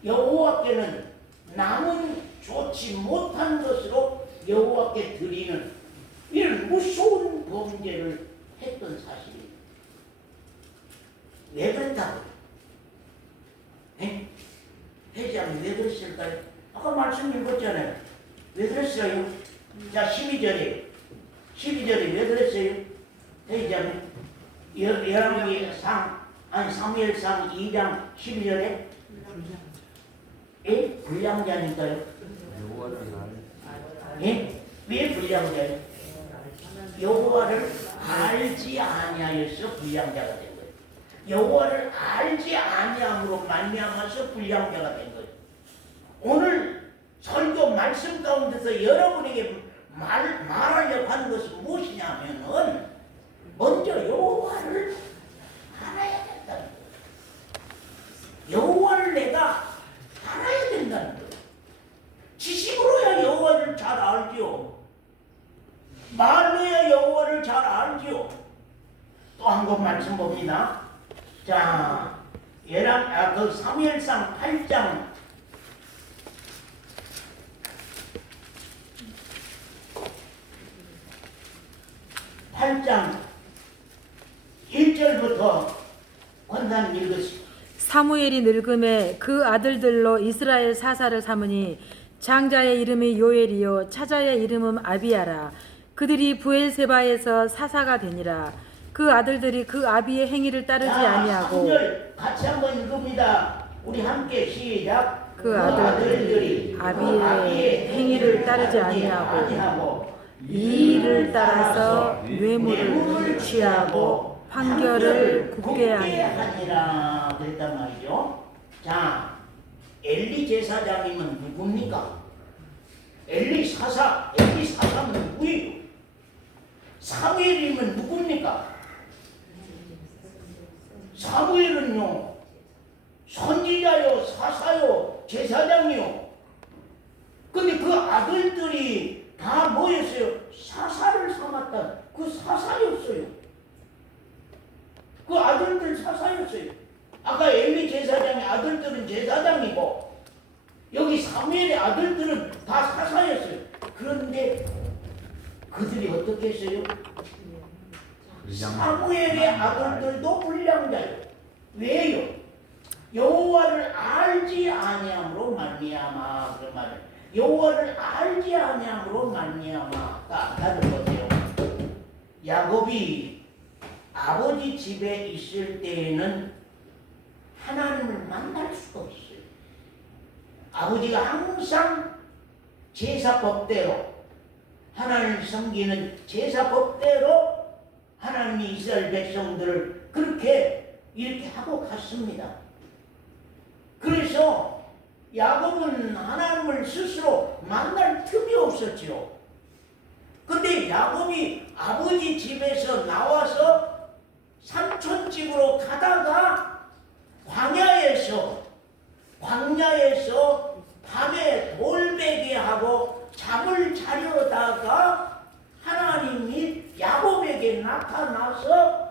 여호와께는 남은 좋지 못한 것으로 여호와께 드리는 이런 무서운 범죄를 했던 사실이에요. 왜 그랬다고요? 회장이 왜 그랬을까요? 아까 말씀 읽었잖아요. 왜 그랬어요? 자 12절에 왜 그랬어요? 회장이 사무엘상 2장 12절에 예? 불량자니까요. 예? 왜 불량자예요? 여호와를 알지 아니하여서 불량자가 된 거예요. 여호와를 알지 아니함으로 말미암아서 불량자가 된 거예요. 오늘 설교 말씀 가운데서 여러분에게 말하려고 하는 것은 무엇이냐면은 먼저 여호와를 알아야 된다는 거예요. 여호와를 내가 알아야 된다는 거예요. 지식으로야 여호와를 잘 알지요. 말로야 여호와를 잘 알지요. 또 한 번 말씀 봅니다. 자, 그 사무엘상 8장 1절부터 권사님 읽으시오. 사무엘이 늙음에 그 아들들로 이스라엘 사사를 삼으니 장자의 이름이 요엘이요 차자의 이름은 아비야라. 그들이 부엘세바에서 사사가 되니라. 그 아들들이 그 아비의 행위를 따르지 아니하고 3절 같이 한번 읽읍니다. 우리 함께 시작. 그 아들들이 아비의 행위를 따르지 아니하고 이 일을 따라서 뇌물을 취하고 판결을 굽게 하니라. 그랬단 말이죠. 자, 엘리 제사장이면 누굽니까? 엘리 사사면 누구예요? 사무엘이면 누굽니까? 사무엘은요, 선지자요, 사사요, 제사장이요. 근데 그 아들들이 다 뭐였어요? 사사를 삼았다. 그 사사였어요. 그 아들들 사사였어요. 아까 엘리 제사장의 아들들은 제사장이고 여기 사무엘의 아들들은 다 사사였어요. 그런데 그들이 어떻게 했어요? 사무엘의 아들들도 불량자예요. 왜요? 여호와를 알지 아니함으로 말미암아. 그 말은 여호와를 알지 아니함으로 말미암아. 다들 보세요. 야곱이 아버지 집에 있을 때에는 하나님을 만날 수가 없어요. 아버지가 항상 제사법대로 하나님을 섬기는 제사법대로 하나님이 이스라엘 백성들을 그렇게 이렇게 하고 갔습니다. 그래서 야곱은 하나님을 스스로 만날 틈이 없었지요. 근데 야곱이 아버지 집에서 나와서 삼촌 집으로 가다가 광야에서 밤에 돌베개 하고 잠을 자려다가 하나님이 야곱에게 나타나서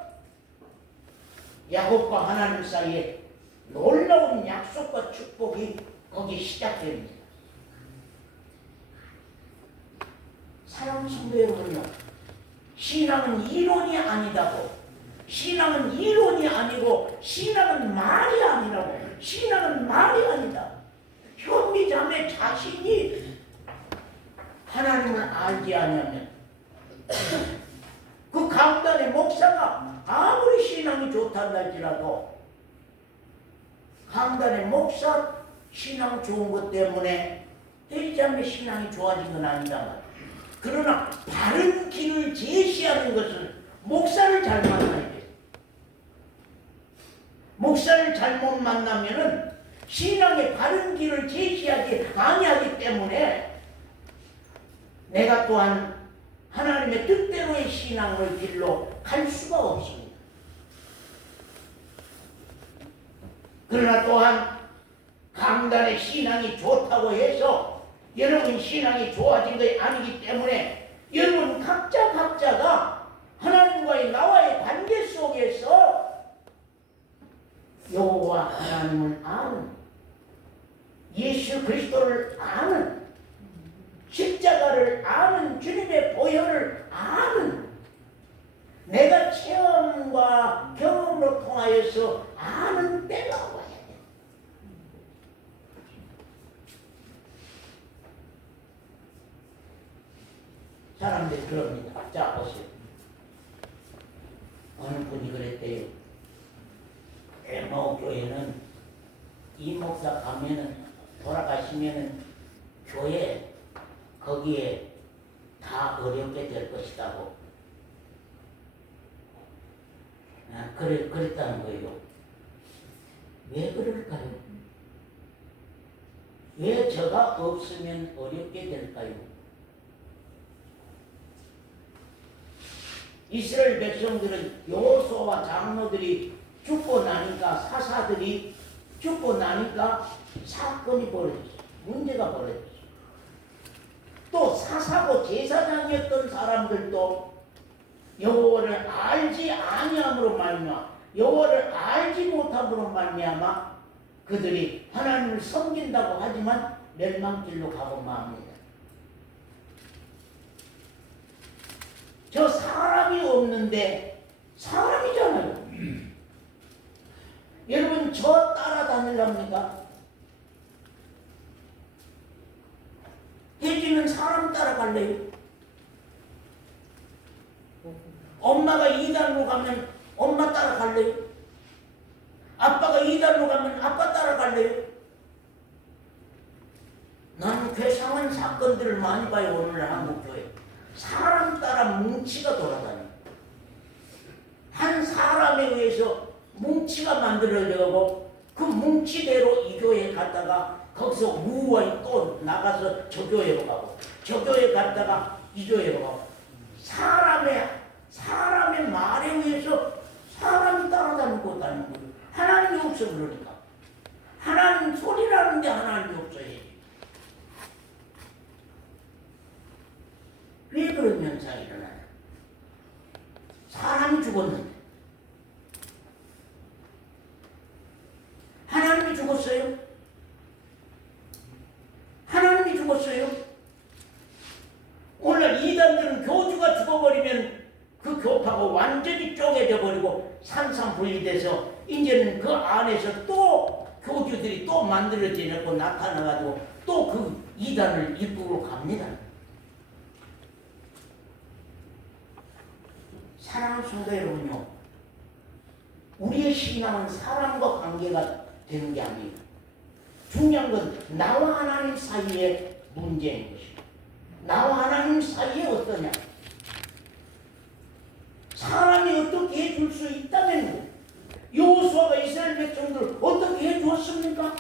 야곱과 하나님 사이에 놀라운 약속과 축복이 거기 시작됩니다. 사랑하는 성도 여러분요, 신앙은 이론이 아니다고, 신앙은 이론이 아니고 신앙은 말이 아니라고. 신앙은 말이 아니다. 현미자매 자신이 하나님을 알지 않으면 그 강단의 목사가 아무리 신앙이 좋다고 할지라도 강단의 목사 신앙 좋은 것 때문에 현미자매 신앙이 좋아진 건 아니다. 그러나 바른 길을 제시하는 것은 목사를 잘 만나야 돼. 목사를 잘못 만나면은 신앙의 바른 길을 제시하지 아니하기 때문에 내가 또한 하나님의 뜻대로의 신앙의 길로 갈 수가 없습니다. 그러나 또한 강단의 신앙이 좋다고 해서 여러분 신앙이 좋아진 것이 아니기 때문에 여러분 각자가 하나님과의 나와의 관계 속에서 여호와 하나님을 아는, 예수 그리스도를 아는, 십자가를 아는, 주님의 보혈을 아는, 내가 체험과 경험으로 통하여서 아는 때가 와야 돼. 사람들이 그럽니다. 자, 보세요. 어느 분이 그랬대요. 모 교회는 이 목사 가면은 돌아가시면은 교회 거기에 다 어렵게 될 것이다고. 그랬다는 거예요. 왜 그럴까요? 왜 저가 없으면 어렵게 될까요? 이스라엘 백성들은 여호수아와 장로들이 죽고 나니까, 사사들이 죽고 나니까 사건이 벌어졌어요. 문제가 벌어졌어요. 또 사사고 제사장이었던 사람들도 여호와를 알지 아니함으로 말미암아, 여호와를 알지 못함으로 말미암아 그들이 하나님을 섬긴다고 하지만 멸망길로 가고 맙니다. 저 사람이 없는데 사람이잖아요. 여러분 저 따라다니랍니까? 혜지는 사람 따라갈래요? 엄마가 이단으로 가면 엄마 따라갈래요? 아빠가 이단으로 가면 아빠 따라갈래요? 나는 괴상한 사건들을 많이 봐요. 오늘 한국교회 사람 따라 뭉치가 돌아다녀요. 한 사람에 의해서 뭉치가 만들어져고 그 뭉치대로 이 교회 갔다가 거기서 우와히 또 나가서 저 교회로 가고 저 교회 갔다가 이 교회로 가고 사람의 말에 의해서 사람이 따라다니고 다니는 거예요. 하나님이 없어 그러니까. 하나님 소리라는데 하나님이 없어요. 왜 그런 현상이 일어나요? 사람이 죽었는데 하나님이 죽었어요? 하나님이 죽었어요? 오늘 이단들은 교주가 죽어버리면 그 교파가 완전히 쪼개져 버리고 산산분리돼서 이제는 그 안에서 또 교주들이 또 만들어지고 나타나가지고 또 그 이단을 일부러 갑니다. 사랑하는 성도 여러분요, 우리의 신앙은 사람과 관계가 되는 게 아니에요. 중요한 건 나와 하나님 사이의 문제인 것이고 나와 하나님 사이에 어떠냐. 사람이 어떻게 해줄 수 있다면 여호수아가 이스라엘 백성들을 어떻게 해주었습니까?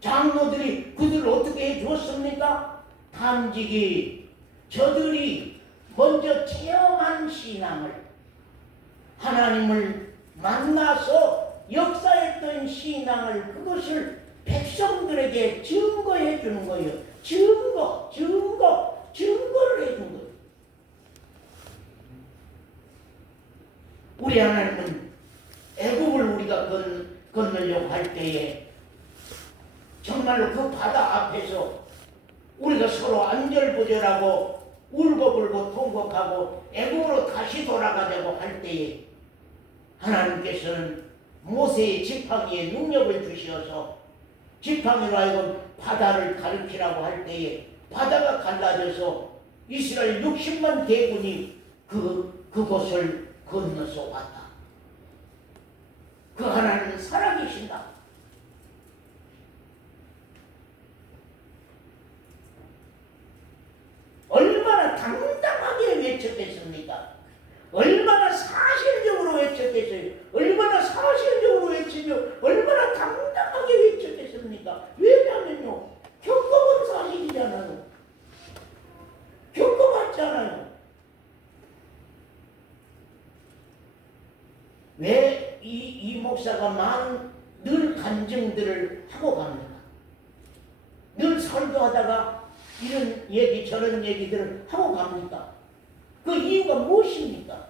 장로들이 그들을 어떻게 해주었습니까? 단지 저들이 먼저 체험한 신앙을 하나님을 만나서 역사했던 신앙을 그것을 백성들에게 증거해 주는 거예요. 증거를 해 준 거예요. 우리 하나님은 애굽을 우리가 건너려고 할 때에 정말로 그 바다 앞에서 우리가 서로 안절부절하고 울고불고 통곡하고 애굽으로 다시 돌아가자고 할 때에 하나님께서는 모세의 지팡이에 능력을 주시어서 지팡이로 하여금 바다를 가리키라고 할 때에 바다가 갈라져서 이스라엘 60만 대군이 그곳을 건너서 왔다. 그 하나님은 살아계신다. 얼마나 당당하게 외쳤겠습니까? 얼마나 사실적으로 외쳤겠어요? 얼마나 사실적으로 외치며 얼마나 당당하게 외쳤겠습니까? 왜냐면요, 겪어본 사실이잖아요. 겪어봤잖아요. 왜 이 목사가 많은 늘 간증들을 하고 갑니까? 늘 설교하다가 이런 얘기 저런 얘기들을 하고 갑니까? 그 이유가 무엇입니까?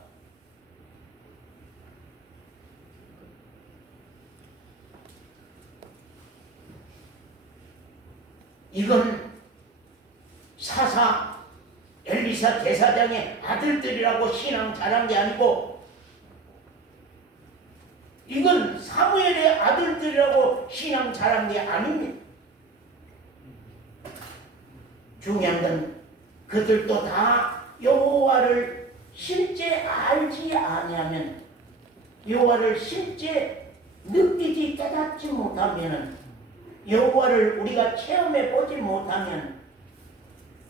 이건 사사 엘리사 대사장의 아들들이라고 신앙 잘한 게 아니고 이건 사무엘의 아들들이라고 신앙 잘한 게 아닙니다. 중요한 건 그들도 다 여호와를 실제 알지 아니하면 여호와를 실제 느끼지 깨닫지 못하면 여호와를 우리가 체험해 보지 못하면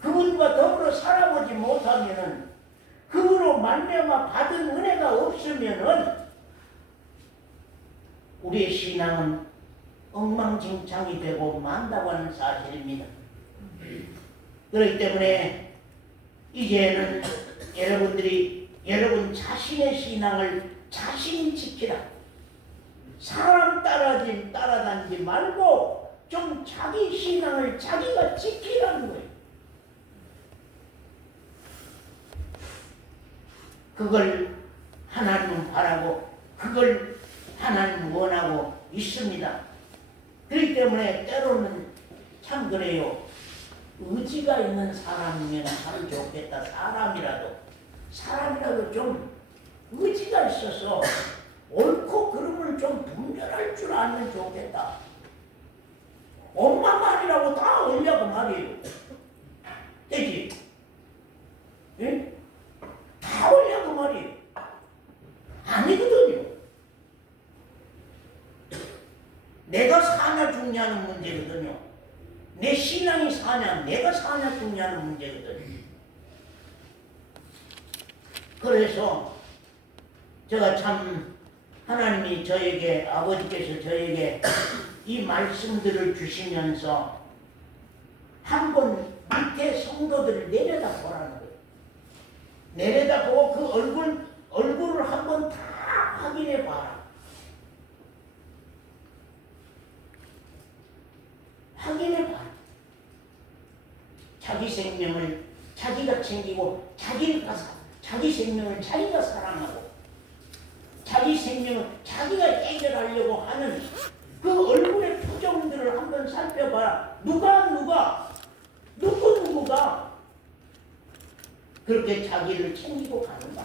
그분과 더불어 살아보지 못하면 그로 말미암아 받은 은혜가 없으면은 우리의 신앙은 엉망진창이 되고 만다고 하는 사실입니다. 그렇기 때문에 이제는 여러분들이 여러분 자신의 신앙을 자신이 지키라. 사람 따라다니지 말고 좀 자기 신앙을 자기가 지키라는 거예요. 그걸 하나님은 바라고 그걸 하나님은 원하고 있습니다. 그렇기 때문에 때로는 참 그래요. 의지가 있는 사람이면 참 좋겠다. 사람이라도 좀 의지가 있어서 옳고 그름을 좀 분별할 줄 알면 좋겠다. 엄마 말이라고 다 옳냐고 말이에요. 되지? 예? 다 옳냐고 말이에요. 아니거든요. 내가 사냐 죽냐는 문제거든요. 내 신앙이 사냐, 내가 사냐 죽냐는 문제거든요. 그래서 제가 참 하나님이 저에게, 아버지께서 저에게 이 말씀들을 주시면서 한번 밑에 성도들을 내려다보라는 거예요. 내려다보고 그 얼굴을 한번 다 확인해 봐라. 확인해 봐라. 자기 생명을 자기가 챙기고 자기 생명을 자기가 사랑하고 자기 생명을 자기가 해결하려고 하는 그 얼굴의 표정들을 한번 살펴봐라. 누구가 그렇게 자기를 챙기고 가는가?